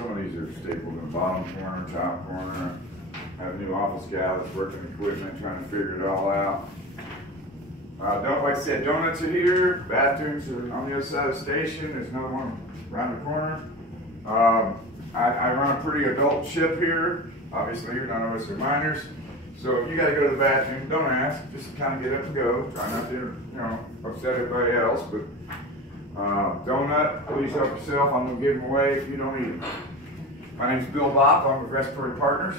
Some of these are stapled in the bottom corner, top corner. I have a new office gal that's working equipment, trying to figure it all out. Like I said, donuts are here, bathrooms are on the other side of the station. There's another one around the corner. I run a pretty adult ship here. Obviously, you're not always minors. So if you got to go to the bathroom, don't ask. Just kind of get up and go. Try not to, upset everybody else. But donut, please help yourself. I'm going to give them away if you don't eat them. My name is Bill Bopp. I'm with Respiratory Partners.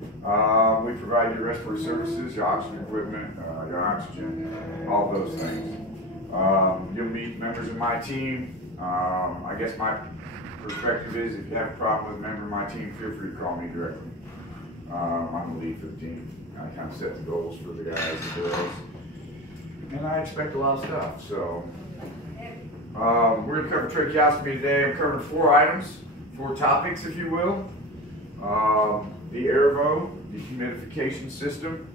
We provide your respiratory services, your oxygen equipment, your oxygen, all those things. You'll meet members of my team. I guess my perspective is if you have a problem with a member of my team, feel free to call me directly. I'm the lead for the team. I kind of set the goals for the guys and girls. And I expect a lot of stuff. So we're going to cover tracheostomy today. I'm covering 4 items, 4 topics, if you will. The airvo, the humidification system.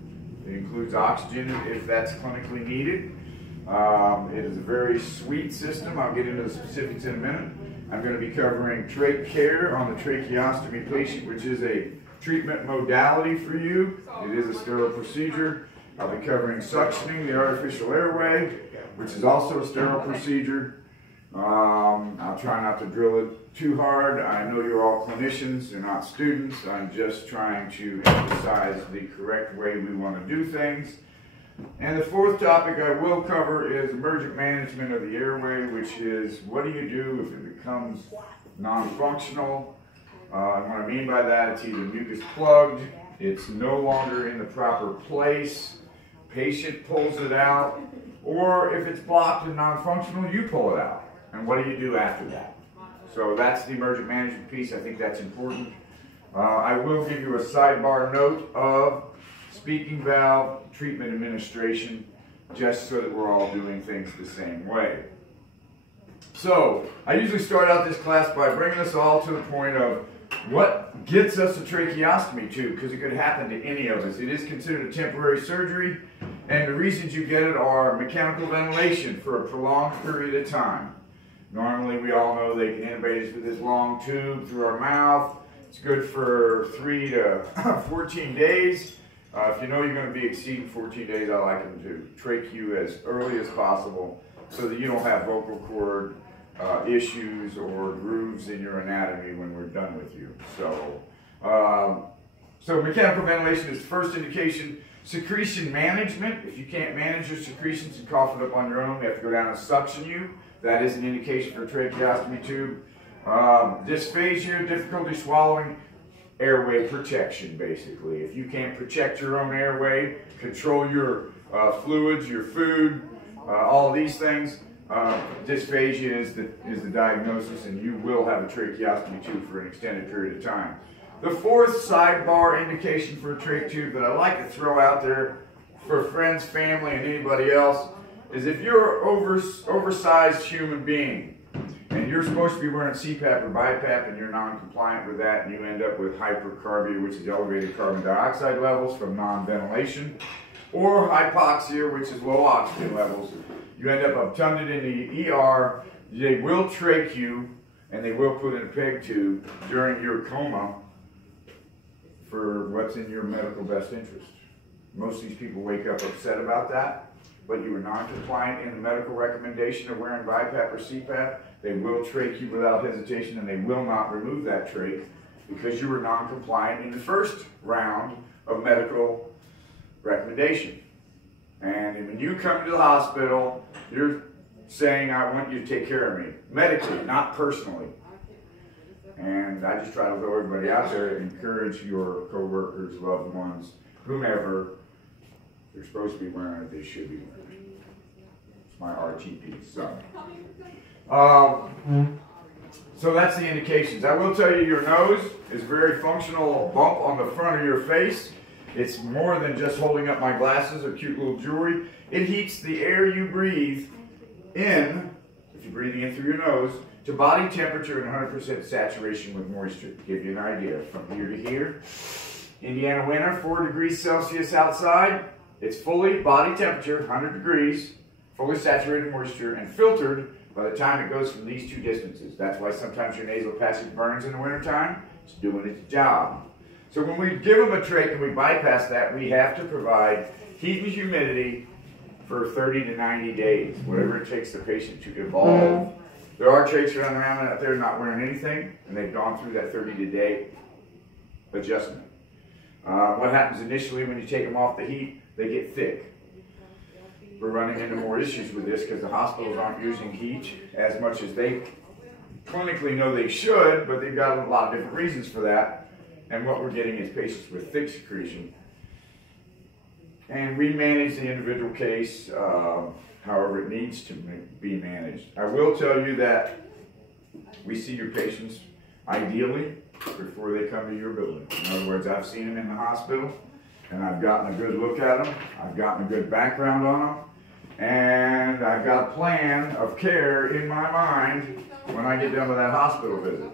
It includes oxygen if that's clinically needed. It is a very sweet system. I'll get into the specifics in a minute. I'm going to be covering trach care on the tracheostomy patient, which is a treatment modality for you. It is a sterile procedure. I'll be covering suctioning the artificial airway, which is also a sterile procedure. I'll try not to drill it too hard. I know you're all clinicians, you're not students. I'm just trying to emphasize the correct way we want to do things. And the 4th topic I will cover is emergent management of the airway, which is what do you do if it becomes non-functional? And what I mean by that, it's either mucus plugged, it's no longer in the proper place, patient pulls it out, or if it's blocked and non-functional, you pull it out. And what do you do after that? So that's the emergent management piece. I think that's important. I will give you a sidebar note of speaking valve treatment administration, just so that we're all doing things the same way. So I usually start out this class by bringing us all to the point of what gets us a tracheostomy tube, because it could happen to any of us. It is considered a temporary surgery, and the reasons you get it are mechanical ventilation for a prolonged period of time. Normally, we all know they can intubate us with this long tube through our mouth. It's good for 3 to 14 days. If you know you're going to be exceeding 14 days, I like them to trach you as early as possible so that you don't have vocal cord issues or grooves in your anatomy when we're done with you. So mechanical ventilation is the first indication. Secretion management, if you can't manage your secretions and cough it up on your own, we have to go down and suction you. That is an indication for a tracheostomy tube. Dysphagia, difficulty swallowing, airway protection, basically. If you can't protect your own airway, control your fluids, your food, all these things, dysphagia is the diagnosis, and you will have a tracheostomy tube for an extended period of time. The 4th sidebar indication for a trach tube that I like to throw out there for friends, family, and anybody else is if you're an oversized human being and you're supposed to be wearing CPAP or BiPAP and you're non-compliant with that and you end up with hypercarbia, which is elevated carbon dioxide levels from non-ventilation, or hypoxia, which is low oxygen levels, you end up obtunded in the ER. They will trach you and they will put in a peg tube during your coma for what's in your medical best interest. Most of these people wake up upset about that, but you were non-compliant in the medical recommendation of wearing BiPAP or CPAP. They will trach you without hesitation, and they will not remove that trach because you were non-compliant in the first round of medical recommendation. And when you come to the hospital, you're saying, I want you to take care of me, medically, not personally. And I just try to throw everybody out there and encourage your coworkers, loved ones, whomever, they're supposed to be wearing it, they should be wearing it. It's my RTP, so that's the indications. I will tell you your nose is a very functional bump on the front of your face. It's more than just holding up my glasses or cute little jewelry. It heats the air you breathe in, if you're breathing in through your nose, to body temperature and 100% saturation with moisture. To give you an idea, from here to here, Indiana winter, 4 degrees Celsius outside. It's fully body temperature, 100 degrees, fully saturated moisture, and filtered by the time it goes from these two distances. That's why sometimes your nasal passage burns in the wintertime. It's doing its job. So when we give them a trach and we bypass that, we have to provide heat and humidity for 30 to 90 days, whatever it takes the patient to evolve. There are trachs running around out there not wearing anything, and they've gone through that 30-day adjustment. What happens initially when you take them off the heat, they get thick. We're running into more issues with this because the hospitals aren't using heat as much as they clinically know they should, but they've got a lot of different reasons for that. And what we're getting is patients with thick secretion. And we manage the individual case however it needs to be managed. I will tell you that we see your patients ideally before they come to your building. In other words, I've seen them in the hospital and I've gotten a good look at them. I've gotten a good background on them. And I've got a plan of care in my mind when I get done with that hospital visit.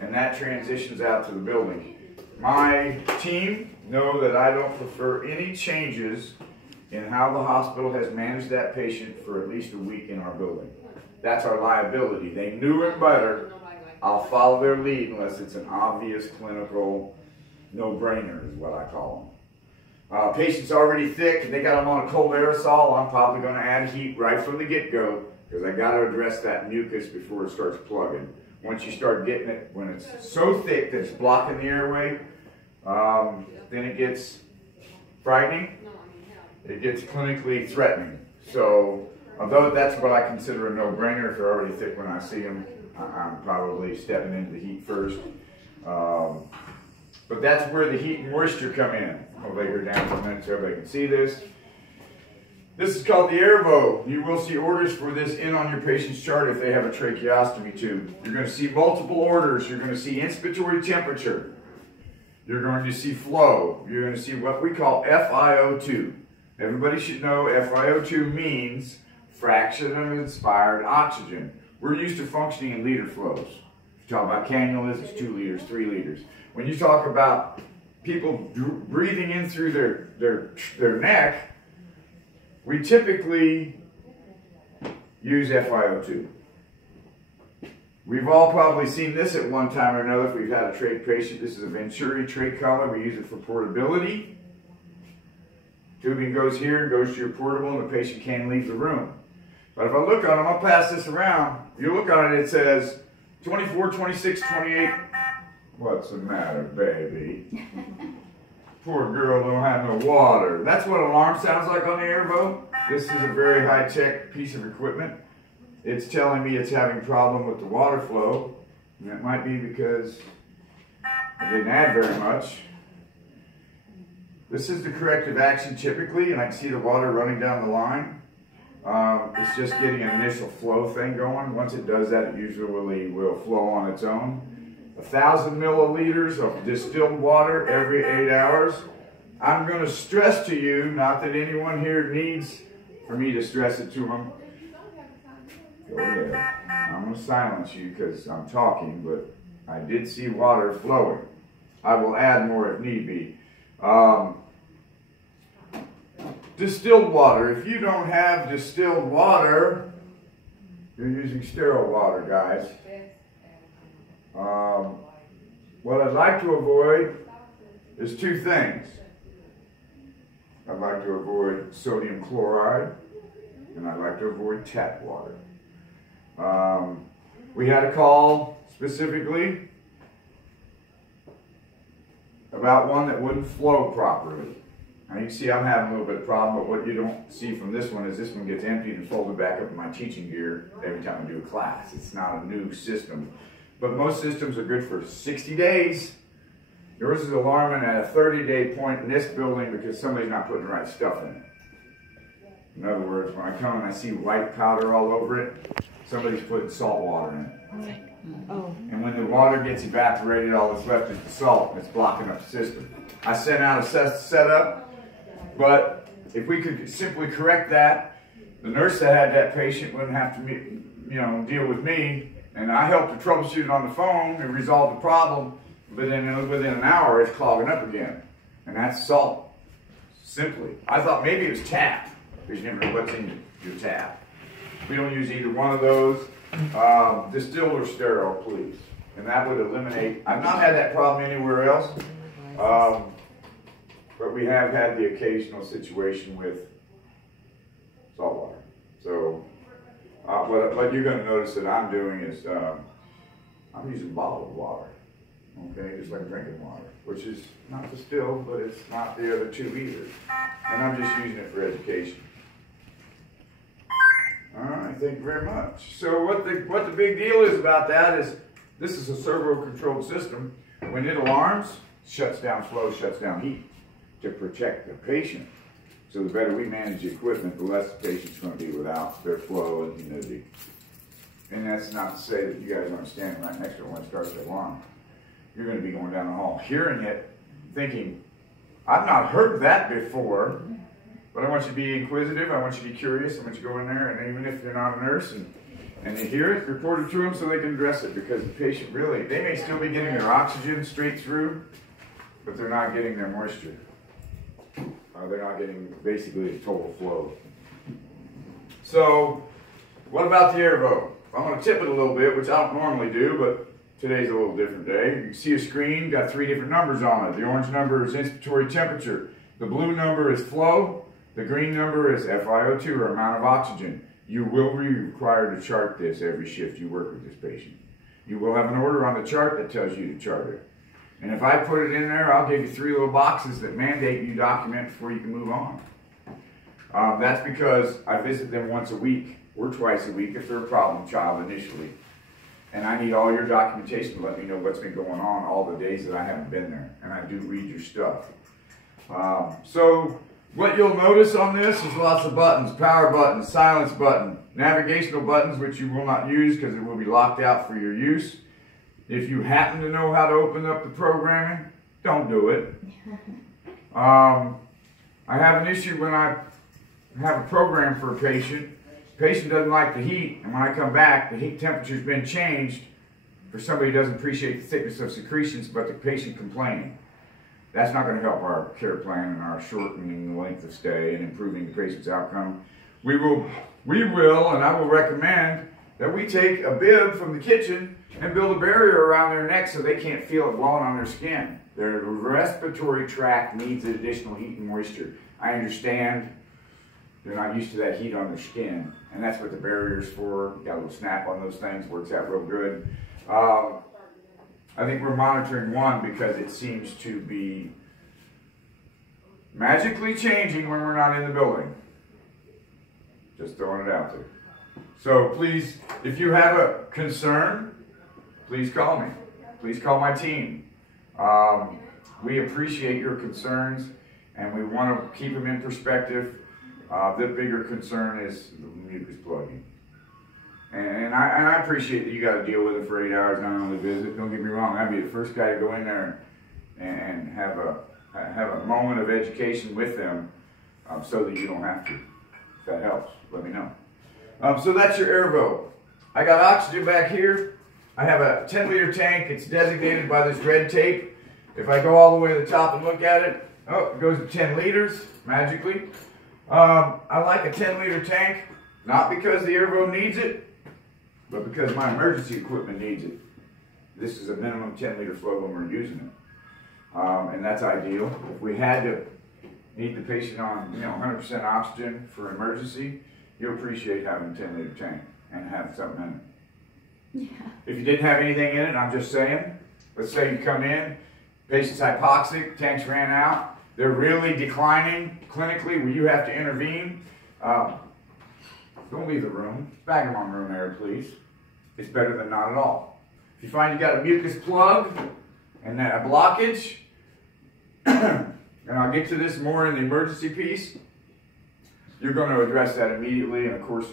And that transitions out to the building. My team know that I don't prefer any changes in how the hospital has managed that patient for at least a week in our building. That's our liability. They knew it better. I'll follow their lead unless it's an obvious clinical no-brainer is what I call them. Patient's already thick and they got them on a cold aerosol. I'm probably going to add heat right from the get-go because I got to address that mucus before it starts plugging. Once you start getting it, when it's so thick that it's blocking the airway, then it gets frightening. It gets clinically threatening. So, although that's what I consider a no-brainer, if they're already thick when I see them, I'm probably stepping into the heat first. But that's where the heat and moisture come in. I'll lay her down for a minute so everybody can see this. This is called the Airvo. You will see orders for this in on your patient's chart if they have a tracheostomy tube. You're going to see multiple orders. You're going to see inspiratory temperature. You're going to see flow. You're going to see what we call FiO2. Everybody should know FiO2 means fraction of inspired oxygen. We're used to functioning in liter flows. If you talk about cannulas, it's 2 liters, 3 liters. When you talk about people breathing in through their neck, we typically use FiO2. We've all probably seen this at one time or another if we've had a trach patient. This is a Venturi trach collar. We use it for portability. Tubing goes here and goes to your portable and the patient can't leave the room. But if I look on them, I'll pass this around. You look on it, it says 24, 26, 28. What's the matter, baby? Poor girl don't have no water. That's what alarm sounds like on the Airvo. This is a very high-tech piece of equipment. It's telling me it's having a problem with the water flow. And that might be because I didn't add very much. This is the corrective action typically, and I can see the water running down the line. It's just getting an initial flow thing going. Once it does that, it usually will flow on its own. 1,000 milliliters of distilled water every 8 hours. I'm going to stress to you, not that anyone here needs for me to stress it to them. Go ahead. I'm going to silence you because I'm talking, but I did see water flowing. I will add more if need be. Distilled water. If you don't have distilled water, you're using sterile water, guys. What I'd like to avoid is 2 things. I'd like to avoid sodium chloride, and I'd like to avoid tap water. We had a call specifically about one that wouldn't flow properly. Now you can see I'm having a little bit of problem, but what you don't see from this one is this one gets emptied and folded back up in my teaching gear every time I do a class. It's not a new system. But most systems are good for 60 days. Yours is alarming at a 30-day point in this building because somebody's not putting the right stuff in it. In other words, when I come and I see white powder all over it, somebody's putting salt water in it. Oh. And when the water gets evaporated, all that's left is the salt, and it's blocking up the system. I sent out a setup, but if we could simply correct that, the nurse that had that patient wouldn't have to, deal with me, and I helped her troubleshoot it on the phone and resolve the problem. But then within an hour, it's clogging up again, and that's salt. Simply, I thought maybe it was tap because you never know what's in your tap. We don't use either one of those. Distilled or sterile, please. And that would eliminate, I've not had that problem anywhere else, but we have had the occasional situation with salt water. So what you're going to notice that I'm doing is I'm using bottled water, okay, just like drinking water, which is not distilled, but it's not the other two either. And I'm just using it for education. All right, thank you very much. So what the big deal is about that is this is a servo-controlled system. When it alarms, shuts down flow, shuts down heat to protect the patient. So the better we manage the equipment, the less the patient's going to be without their flow and humidity. And that's not to say that you guys aren't standing right next to it when it starts to alarm. You're going to be going down the hall, hearing it, thinking, I've not heard that before. But I want you to be inquisitive, I want you to be curious, I want you to go in there, and even if you're not a nurse and they hear it, report it to them so they can address it, because the patient really, they may still be getting their oxygen straight through, but they're not getting their moisture. They're not getting basically a total flow. So, what about the airvo? I'm going to tip it a little bit, which I don't normally do, but today's a little different day. You can see a screen, got 3 different numbers on it. The orange number is inspiratory temperature. The blue number is flow. The green number is FiO2, or amount of oxygen. You will be required to chart this every shift you work with this patient. You will have an order on the chart that tells you to chart it. And if I put it in there, I'll give you 3 little boxes that mandate you document before you can move on. That's because I visit them once a week or twice a week if they're a problem child initially. And I need all your documentation to let me know what's been going on all the days that I haven't been there. And I do read your stuff. So what you'll notice on this is lots of buttons: power button, silence button, navigational buttons, which you will not use because it will be locked out for your use. If you happen to know how to open up the programming, don't do it. I have an issue when I have a program for a patient. The patient doesn't like the heat, and when I come back, the heat temperature's been changed for somebody who doesn't appreciate the thickness of secretions, but the patient complaining. That's not going to help our care plan and our shortening the length of stay and improving the patient's outcome. We will, and I will recommend that we take a bib from the kitchen and build a barrier around their neck so they can't feel it blowing on their skin. Their respiratory tract needs additional heat and moisture. I understand they're not used to that heat on their skin, and that's what the barrier's for. Got a little snap on those things, works out real good. I think we're monitoring one because it seems to be magically changing when we're not in the building. Just throwing it out there. So please, if you have a concern, please call me. Please call my team. We appreciate your concerns, and we want to keep them in perspective. The bigger concern is the mucus plugging. And I appreciate that you got to deal with it for 8 hours and only visit. Don't get me wrong, I'd be the first guy to go in there and have a moment of education with them so that you don't have to. If that helps, let me know. So that's your airvo. I got oxygen back here. I have a 10-liter tank. It's designated by this red tape. If I go all the way to the top and look at it, oh, it goes to 10 liters, magically. I like a 10-liter tank, not because the airvo needs it, but because my emergency equipment needs it. This is a minimum 10-liter flow when we're using it. And that's ideal. If we had to need the patient on 100% oxygen for emergency, you'll appreciate having a 10-liter tank and have something in it. Yeah. If you didn't have anything in it, I'm just saying, let's say you come in, patient's hypoxic, tanks ran out, they're really declining clinically where you have to intervene. Don't leave the room. Bag them on room air, please. It's better than not at all. If you find you got a mucus plug and then a blockage, and I'll get to this more in the emergency piece, you're going to address that immediately, and of course,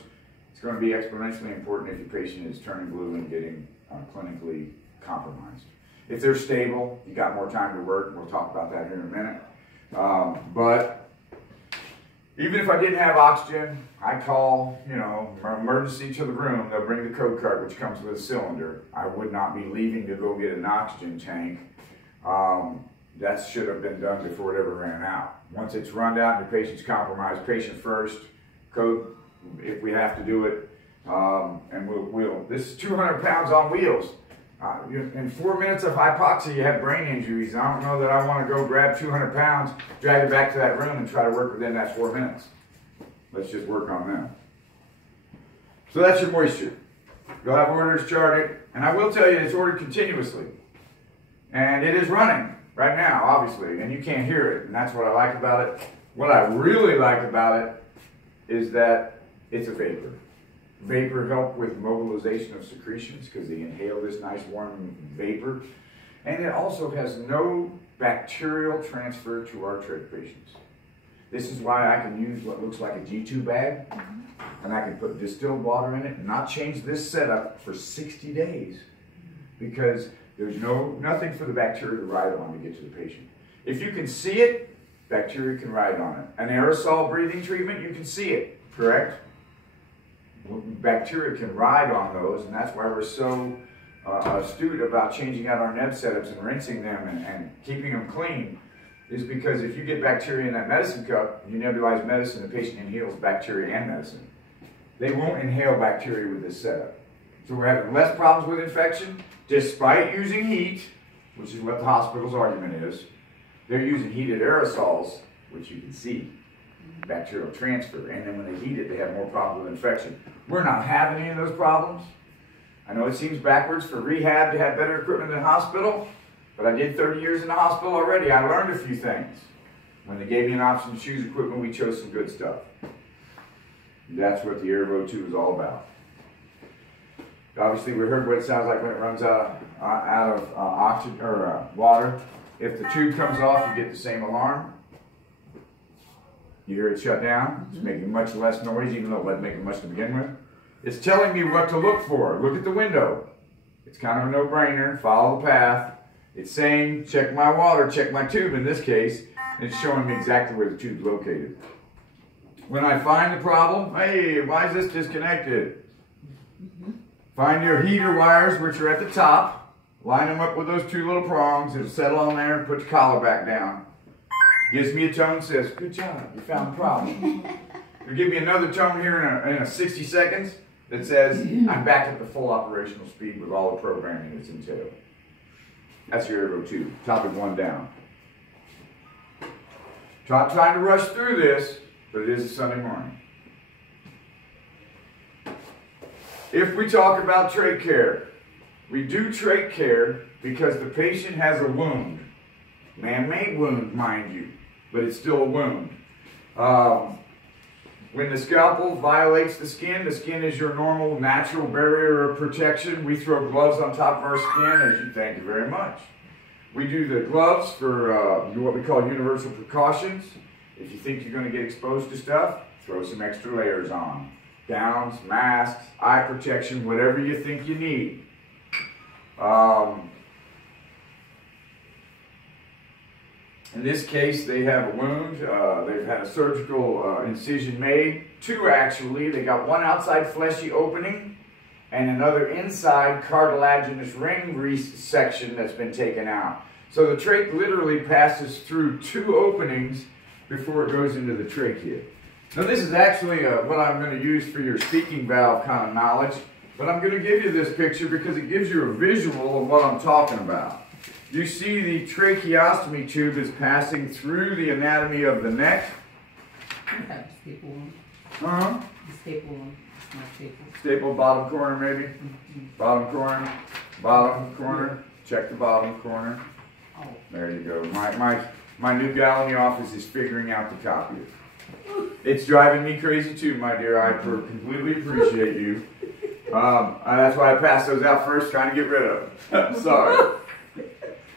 it's going to be exponentially important if your patient is turning blue and getting clinically compromised. If they're stable, you got more time to work, and we'll talk about that here in a minute. But even if I didn't have oxygen, I call, emergency to the room. They'll bring the code cart, which comes with a cylinder. I would not be leaving to go get an oxygen tank. That should have been done before it ever ran out. Once it's run out and the patient's compromised, patient first, code, if we have to do it, And this is 200 pounds on wheels. In 4 minutes of hypoxia, you have brain injuries. I don't know that I want to go grab 200 pounds, drag it back to that room, and try to work within that 4 minutes. Let's just work on them. So that's your moisture. You'll have orders charted, and I will tell you it's ordered continuously. And it is running right now, obviously, and you can't hear it, and that's what I like about it. What I really like about it is that it's a vapor. Vapor help with mobilization of secretions because they inhale this nice warm vapor. And it also has no bacterial transfer to our trach patients. This is why I can use what looks like a G2 bag, and I can put distilled water in it and not change this setup for 60 days because there's nothing for the bacteria to ride on to get to the patient. If you can see it, bacteria can ride on it. An aerosol breathing treatment, you can see it, correct? Bacteria can ride on those, and that's why we're so astute about changing out our neb setups and rinsing them and keeping them clean, is because if you get bacteria in that medicine cup, you nebulize medicine, the patient inhales bacteria and medicine. They won't inhale bacteria with this setup. So we're having less problems with infection, despite using heat, which is what the hospital's argument is. They're using heated aerosols, which you can see. Bacterial transfer, and then when they heat it, they have more problems with infection. We're not having any of those problems. I know it seems backwards for rehab to have better equipment than hospital, but I did 30 years in the hospital already. I learned a few things. When they gave me an option to choose equipment, we chose some good stuff. That's what the Airvo 2 is all about. Obviously, we heard what it sounds like when it runs out of oxygen or water. If the tube comes off, you get the same alarm. You hear it shut down. It's making much less noise, even though it wasn't making much to begin with. It's telling me what to look for. Look at the window. It's kind of a no-brainer. Follow the path. It's saying, check my water, check my tube in this case. And it's showing me exactly where the tube's located. When I find the problem, hey, why is this disconnected? Find your heater wires, which are at the top. Line them up with those two little prongs. It'll settle on there and put the collar back down. Gives me a tone, says, good job, you found the problem. It'll give me another tone here in a 60 seconds that says, I'm back at the full operational speed with all the programming that's entailed. That's your Airvo 2, topic 1 down. Not trying to rush through this, but it is a Sunday morning. If we talk about trach care, we do trach care because the patient has a wound. Man-made wound, mind you, but it's still a wound. When the scalpel violates the skin is your normal natural barrier of protection. We throw gloves on top of our skin, as you thank you very much. We do the gloves for what we call universal precautions. If you think you're going to get exposed to stuff, throw some extra layers on. Gowns, masks, eye protection, whatever you think you need. In this case, they have a wound. They've had a surgical incision made. 2 actually. They got one outside fleshy opening and another inside cartilaginous ring section that's been taken out. So the trach literally passes through 2 openings before it goes into the trachea. Now this is actually what I'm going to use for your speaking valve kind of knowledge, but I'm going to give you this picture because it gives you a visual of what I'm talking about. You see the tracheostomy tube is passing through the anatomy of the neck. I have to staple one. Uh-huh. Staple one. My staple. Staple bottom corner maybe? Bottom corner. Bottom corner. Check the bottom corner. Oh. There you go. My new gal in the office is figuring out the copy. It's driving me crazy too, my dear. I completely appreciate you. That's why I passed those out first, trying to get rid of them. Sorry.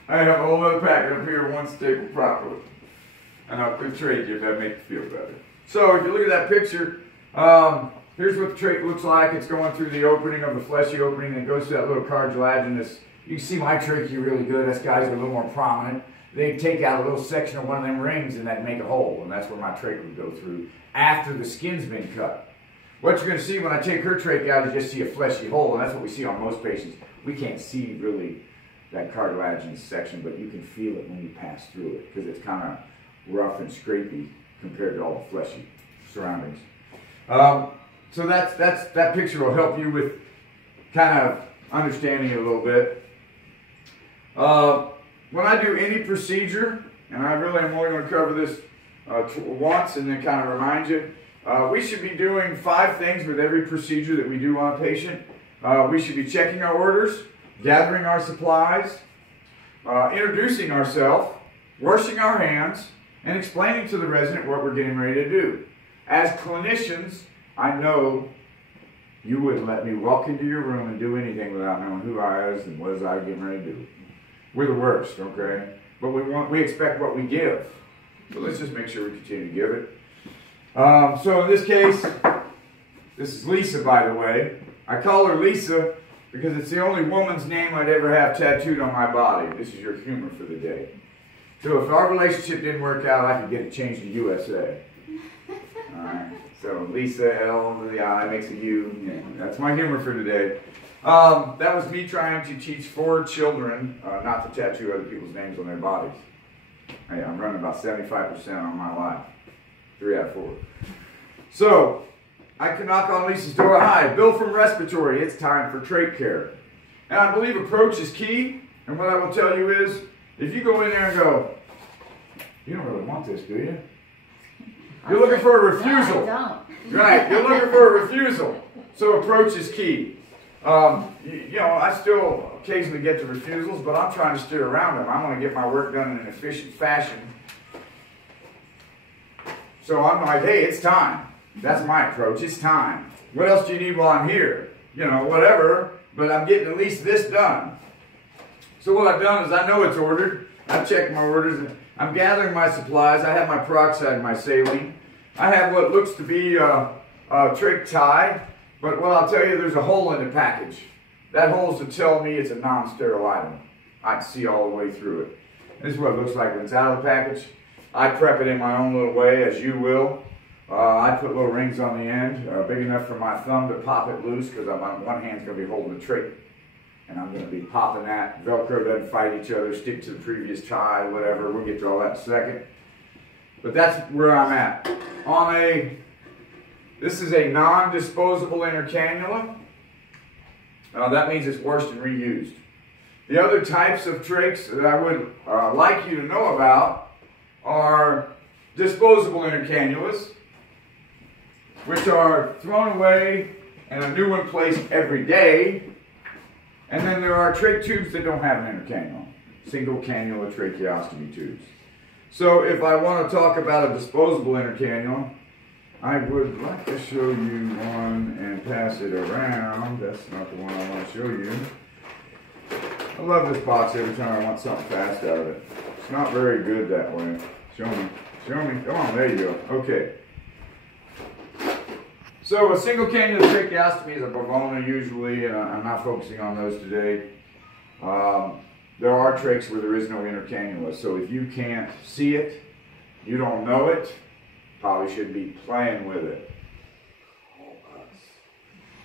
I have a whole other packet up here, one stapled properly. And I'll trade you if that makes you feel better. So if you look at that picture, here's what the trach looks like. It's going through the opening of the fleshy opening and goes to that little cartilaginous. You can see my trachea really good. This guy's a little more prominent. They take out a little section of one of them rings and that make a hole. And that's where my trach would go through after the skin's been cut. What you're going to see when I take her trach out is just see a fleshy hole. And that's what we see on most patients. We can't see really that cartilaginous section, but you can feel it when you pass through it because it's kind of rough and scrapey compared to all the fleshy surroundings. So that picture will help you with kind of understanding it a little bit. When I do any procedure, and I really am only going to cover this once and then kind of remind you, we should be doing 5 things with every procedure that we do on a patient. We should be checking our orders, gathering our supplies, introducing ourselves, washing our hands, and explaining to the resident what we're getting ready to do. As clinicians, I know you wouldn't let me walk into your room and do anything without knowing who I was and what is I getting ready to do. We're the worst, okay? But we expect what we give. So let's just make sure we continue to give it. So in this case, this is Lisa, by the way. I call her Lisa because it's the only woman's name I'd ever have tattooed on my body. This is your humor for the day. So if our relationship didn't work out, I could get it changed to USA. All right. So Lisa, L to the I makes a U. Yeah, that's my humor for today. That was me trying to teach 4 children not to tattoo other people's names on their bodies. Hey, I'm running about 75% on my life. 3 out of 4. So I can knock on Lisa's door. Hi, Bill from Respiratory. It's time for trach care. And I believe approach is key. And what I will tell you is, if you go in there and go, you don't really want this, do you? You're looking for a refusal. No, I don't. Right, you're looking for a refusal. So approach is key. You know, I still occasionally get the refusals, but I'm trying to steer around them. I want to get my work done in an efficient fashion. So I'm like, hey, it's time. That's my approach. It's time. What else do you need while I'm here? You know, whatever, but I'm getting at least this done. So what I've done is I know it's ordered. I've checked my orders. I'm gathering my supplies. I have my peroxide, my saline. I have what looks to be a trach tie, but what I'll tell you, there's a hole in the package. That hole's to tell me it's a non-sterile item. I can see all the way through it. This is what it looks like when it's out of the package. I prep it in my own little way, as you will. I put little rings on the end, big enough for my thumb to pop it loose, because one hand's going to be holding the trach. And I'm going to be popping that. Velcro doesn't fight each other, stick to the previous tie, whatever. We'll get to all that in a second. But that's where I'm at. This is a non-disposable intercannula. That means it's washed and reused. The other types of trachs that I would like you to know about are disposable intercannulas, which are thrown away and a new one placed every day. And then there are trach tubes that don't have an intercannula, single cannula tracheostomy tubes. So if I want to talk about a disposable intercannula, I would like to show you one and pass it around. That's not the one I want to show you. I love this box every time I want something fast out of it. It's not very good that way. Show me. Show me. Come on, there you go. Okay. So a single cannula tracheostomy is a Bavona usually, and I'm not focusing on those today. There are trachs where there is no intercannula, so if you can't see it, you don't know it, probably shouldn't be playing with it.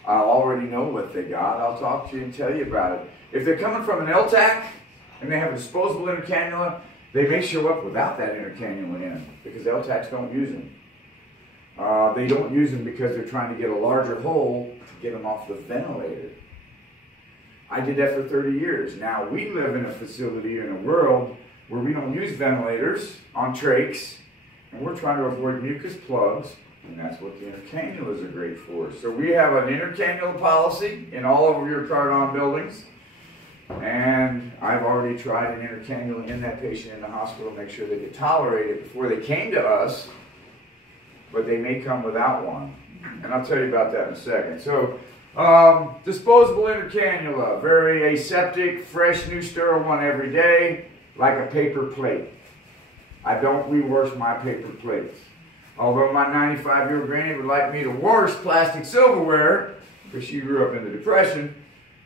I already know what they got. I'll talk to you and tell you about it. If they're coming from an LTAC and they have a disposable intercannula, they may show up without that intercannula in because LTACs don't use them. They don't use them because they're trying to get a larger hole to get them off the ventilator. I did that for 30 years. Now we live in a facility in a world where we don't use ventilators on trachs, and we're trying to avoid mucus plugs, and that's what the intercannulas are great for. So we have an intercannula policy in all of your Cardon buildings, and I've already tried an intercannula in that patient in the hospital to make sure they could tolerate it before they came to us, but they may come without one. And I'll tell you about that in a second. So, disposable intercannula, very aseptic, fresh, new sterile one every day, like a paper plate. I don't rewash my paper plates. Although my 95-year-old granny would like me to wash plastic silverware, because she grew up in the Depression,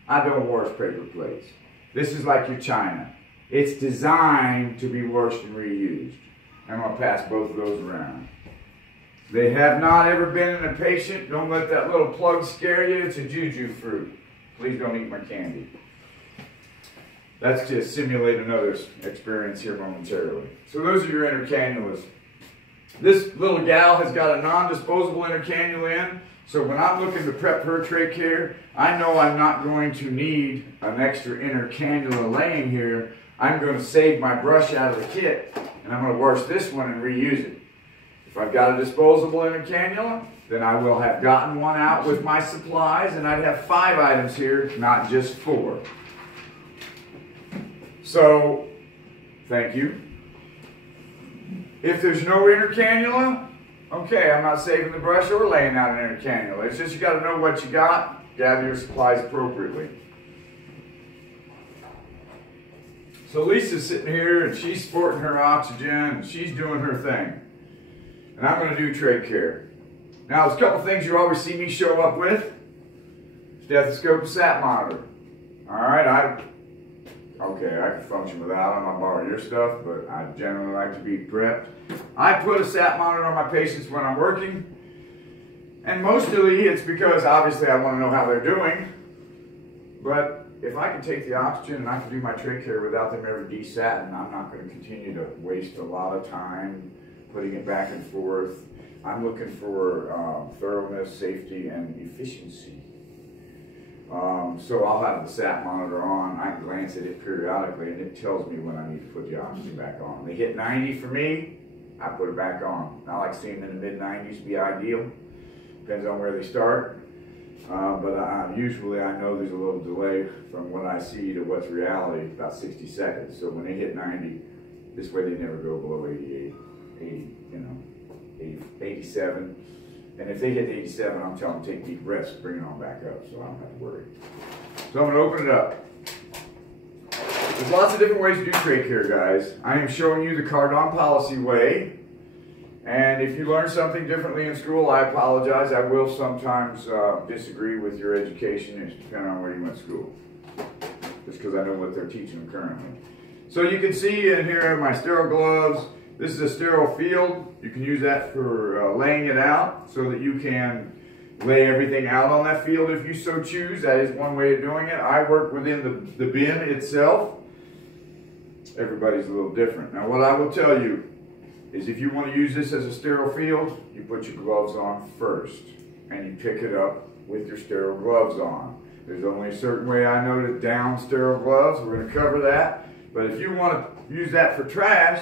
I don't wash paper plates. This is like your china. It's designed to be washed and reused. I'm going to pass both of those around. They have not ever been in a patient. Don't let that little plug scare you. It's a juju fruit. Please don't eat my candy. That's to simulate another experience here momentarily. So those are your intercannulas. This little gal has got a non-disposable intercannula in. So when I'm looking to prep her trach care, I know I'm not going to need an extra inner cannula laying here. I'm going to save my brush out of the kit, and I'm going to wash this one and reuse it. If I've got a disposable inner cannula, then I will have gotten one out with my supplies, and I'd have 5 items here, not just 4. So, thank you. If there's no inner cannula, okay, I'm not saving the brush or laying out an inner cannula. It's just you got to know what you got, gather your supplies appropriately. So Lisa's sitting here and she's sporting her oxygen and she's doing her thing. And I'm going to do trach care. Now there's a couple things you always see me show up with. Stethoscope and sat monitor. Alright, I can function without them. I'll borrow your stuff, but I generally like to be prepped. I put a sat monitor on my patients when I'm working. And mostly it's because obviously I want to know how they're doing. But if I can take the oxygen and I can do my trach care without them ever desatting, I'm not going to continue to waste a lot of time putting it back and forth. I'm looking for thoroughness, safety, and efficiency. So I'll have the sat monitor on. I can glance at it periodically, and it tells me when I need to put the oxygen back on. They hit 90 for me, I put it back on. I like seeing them in the mid-90s be ideal. Depends on where they start. But usually I know there's a little delay from what I see to what's reality, about 60 seconds. So when they hit 90, this way they never go below 88, 87. And if they hit 87, I'm telling them take deep breaths, bring it on back up so I don't have to worry. So I'm going to open it up. There's lots of different ways to do trach care, guys. I am showing you the Cardon policy way. And if you learn something differently in school, I apologize. I will sometimes disagree with your education, depending on where you went to school. Just because I know what they're teaching them currently. So you can see in here my sterile gloves. This is a sterile field. You can use that for laying it out so that you can lay everything out on that field if you so choose. That is one way of doing it. I work within the bin itself. Everybody's a little different. Now what I will tell you is if you want to use this as a sterile field, you put your gloves on first and you pick it up with your sterile gloves on. There's only a certain way I know to down sterile gloves. We're going to cover that. But if you want to use that for trash,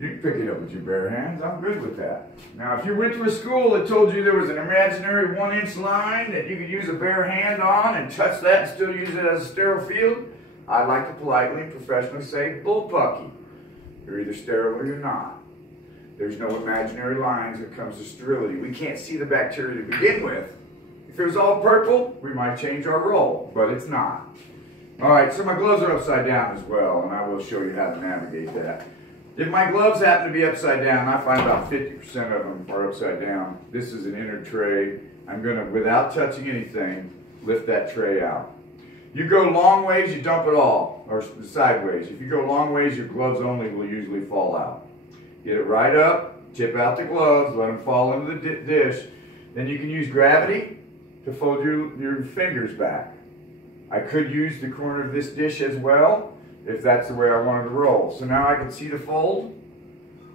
you can pick it up with your bare hands. I'm good with that. Now, if you went to a school that told you there was an imaginary 1-inch line that you could use a bare hand on and touch that and still use it as a sterile field, I'd like to politely and professionally say, bullpucky. You're either sterile or you're not. There's no imaginary lines when it comes to sterility. We can't see the bacteria to begin with. If it was all purple, we might change our role, but it's not. All right, so my gloves are upside down as well, and I will show you how to navigate that. If my gloves happen to be upside down, I find about 50% of them are upside down. This is an inner tray. I'm going to, without touching anything, lift that tray out. You go long ways, you dump it all, or sideways. If you go long ways, your gloves only will usually fall out. Get it right up, tip out the gloves, let them fall into the dish. Then you can use gravity to fold your fingers back. I could use the corner of this dish as well, if that's the way I wanted to roll. So now I can see the fold.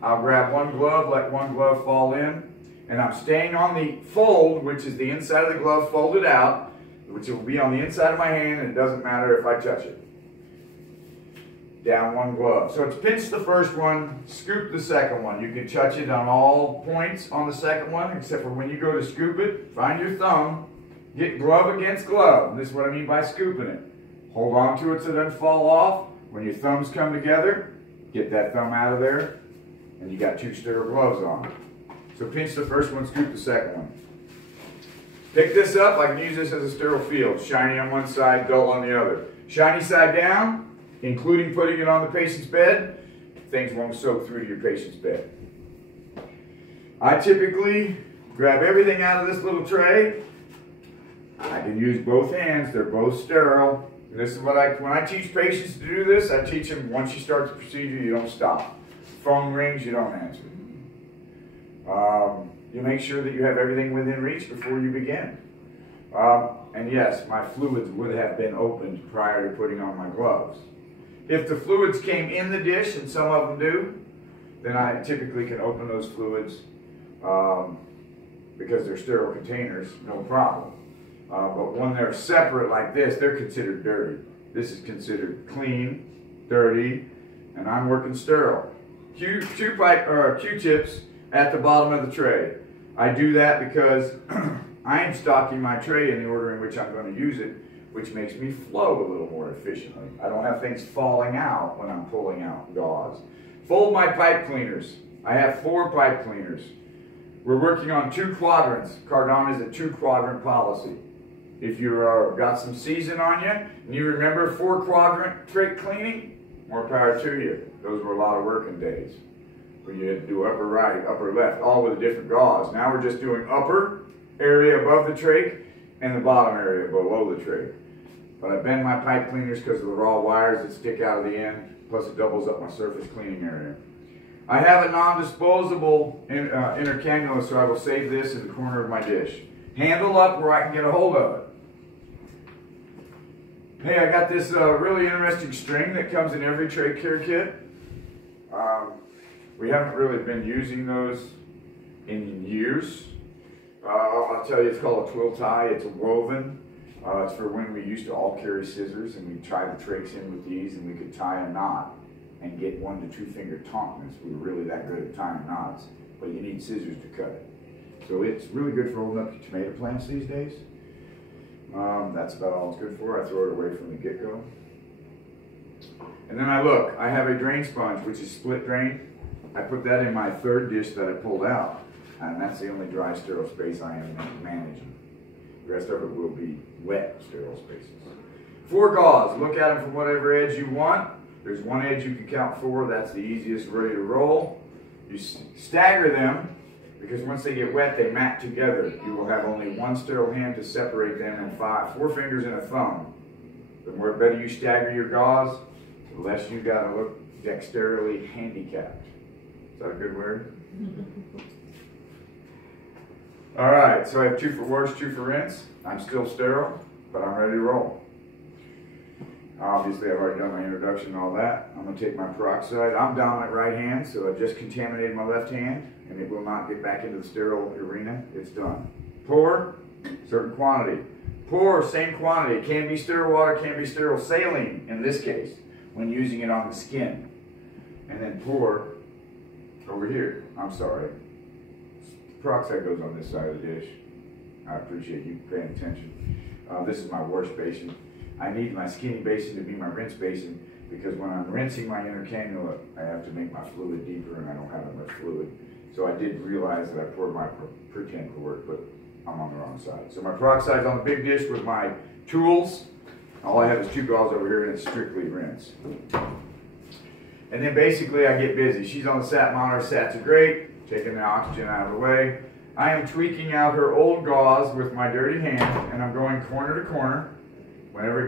I'll grab one glove, let one glove fall in, and I'm staying on the fold, which is the inside of the glove folded out, which will be on the inside of my hand, and it doesn't matter if I touch it. Down one glove. So it's pinch the first one, scoop the second one. You can touch it on all points on the second one, except for when you go to scoop it, find your thumb, get glove against glove. This is what I mean by scooping it. Hold on to it so it doesn't fall off. When your thumbs come together, get that thumb out of there, and you got 2 sterile gloves on. So pinch the first one, scoop the second one. Pick this up, I can use this as a sterile field. Shiny on one side, dull on the other. Shiny side down, including putting it on the patient's bed, things won't soak through to your patient's bed. I typically grab everything out of this little tray. I can use both hands, they're both sterile. And this is what when I teach patients to do this, I teach them once you start the procedure, you don't stop. Phone rings, you don't answer. You make sure that you have everything within reach before you begin. And yes, my fluids would have been opened prior to putting on my gloves. If the fluids came in the dish, and some of them do, then I typically can open those fluids because they're sterile containers, no problem. But when they're separate like this, they're considered dirty. This is considered clean, dirty, and I'm working sterile. Q-tips at the bottom of the tray. I do that because I am stocking my tray in the order in which I'm going to use it, which makes me flow a little more efficiently. I don't have things falling out when I'm pulling out gauze. Fold my pipe cleaners. I have 4 pipe cleaners. We're working on 2 quadrants. Cardon is a 2-quadrant policy. If you've got some season on you, and you remember 4-quadrant tray cleaning, more power to you. Those were a lot of working days. When you had to do upper right, upper left, all with a different gauze. Now we're just doing upper area above the trach and the bottom area below the trach. But I bend my pipe cleaners because they're all wires that stick out of the end, plus it doubles up my surface cleaning area. I have a non-disposable inner cannula, so I will save this in the corner of my dish. Handle up where I can get a hold of it. Hey, I got this really interesting string that comes in every trach care kit. We haven't really been using those in years. I'll tell you, it's called a twill tie. It's a woven. It's for when we used to all carry scissors and we tie the trachs in with these and we could tie a knot and get 1 to 2 finger tautness. We were really that good at tying knots, but you need scissors to cut it. So it's really good for holding up your tomato plants these days. That's about all it's good for. I throw it away from the get-go. And then I have a drain sponge, which is split drain. I put that in my 3rd dish that I pulled out, and that's the only dry sterile space I am managing. The rest of it will be wet sterile spaces. 4 gauze. Look at them from whatever edge you want. There's 1 edge you can count 4. That's the easiest, ready to roll. You stagger them, because once they get wet, they mat together. You will have only 1 sterile hand to separate them and 4 fingers and a thumb. The more better you stagger your gauze, the less you got to look dexterily handicapped. Is that a good word? All right, so I have 2 for wash, 2 for rinse. I'm still sterile, but I'm ready to roll. Obviously, I've already done my introduction and all that. I'm going to take my peroxide. I'm dominant right hand, so I just contaminated my left hand, and it will not get back into the sterile arena. It's done. Pour, certain quantity. Pour, same quantity. Can be sterile water, can be sterile saline, in this case, when using it on the skin. And then pour over here. I'm sorry. Peroxide goes on this side of the dish. I appreciate you paying attention. This is my wash basin. I need my skinny basin to be my rinse basin because when I'm rinsing my inner cannula, I have to make my fluid deeper and I don't have enough fluid. So I did realize that I poured my pretend quart, but I'm on the wrong side. So my peroxide's on the big dish with my tools. All I have is 2 gauze over here and it's strictly rinse. And then basically I get busy. She's on the sat monitor. Sats are great, taking the oxygen out of the way. I am tweaking out her old gauze with my dirty hand and I'm going corner to corner. Whenever it gets